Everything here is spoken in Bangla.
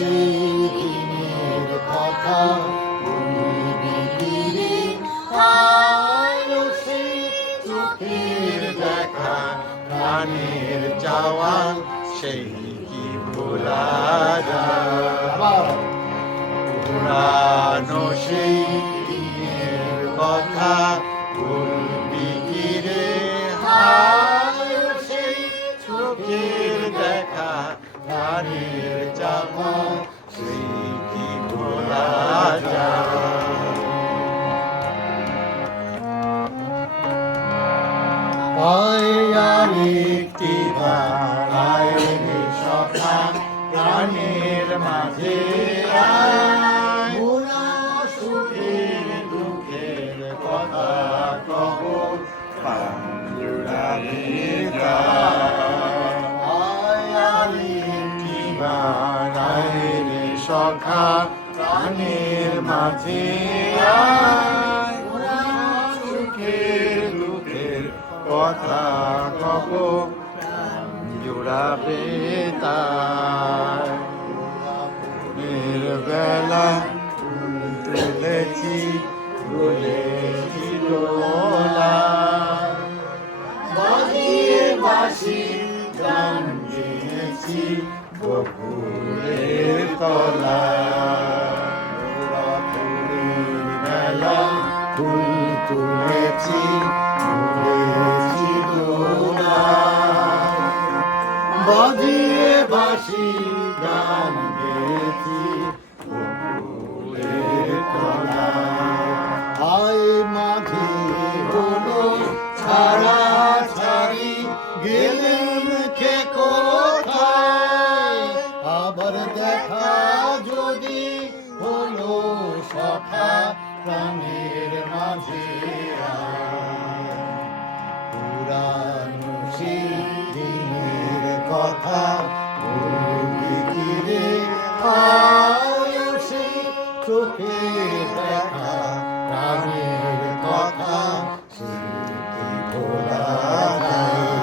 সেই দিনের কথা বলবি কি রে? আলো সেই চোখের দেখা, প্রাণের চাওয়া, সেই কি ভোলা যায়? পুরানো সেই দিনের কথা বলবি কি রে? আলো সেই চোখের দেখা, প্রাণের চাওয়া, সেই কি ভোলা যায়? আরেকটি বার রে সখা, প্রাণের মাঝে আয়। মোরা সুখের দুঃখের কথা কব, প্রাণ জুড়াবে আরেকটি বার রে সখা, প্রাণের মাঝে আয়। মোরা সুখের দুঃখের কথা কব, জুড়াবে তার। বেলা তুলেছি, তুলেছি দোলা, বাজিয়ে বাঁশি গান গেয়েছি বকুলের তলা। ফুলের বেলা ফুল তুলেছি, তুলেছি দোলা, বাজিয়ে বাঁশি গান গেয়েছি বকুলের তলা। আয় মাঝে হলো ছাড়া ছাড়ি, গেলেন কে কোথায়? আবার দেখা যদি হলো সখা, প্রাণের মাঝে আয়। পুরানো সেই দিনের কথা বলবি কি রে? আলো সেই চোখের দেখা, প্রাণের কথা, সে কি ভোলা যায়?